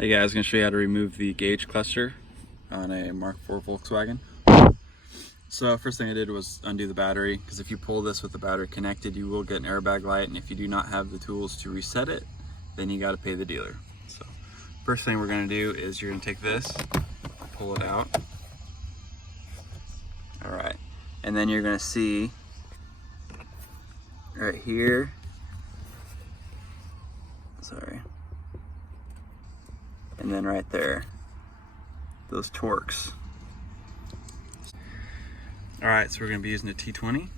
Hey guys, I'm going to show you how to remove the gauge cluster on a mk4 Volkswagen. So first thing I did was undo the battery, because if you pull this with the battery connected, you will get an airbag light, and if you do not have the tools to reset it, then you got to pay the dealer. So first thing we're going to do is you're going to take this, pull it out. All right, and then you're going to see right here, and then right there, those torques. All right, so we're gonna be using a T20.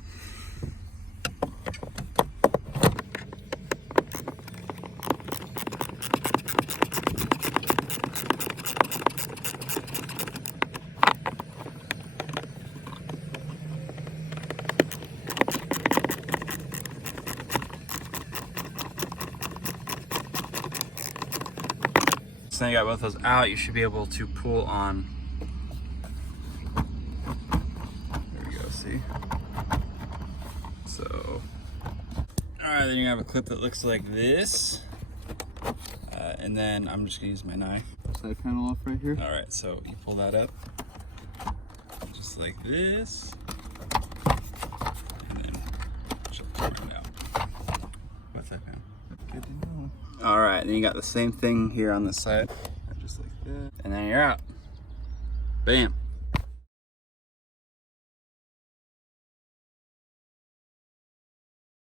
So now you got both those out, you should be able to pull on. There we go, see? So, all right, then you have a clip that looks like this. And then I'm just gonna use my knife. Side panel off right here. All right, so you pull that up, just like this. And then just turn it out. What's that panel? Good to know. All right, then you got the same thing here on this side, just like that, and then you're out. Bam.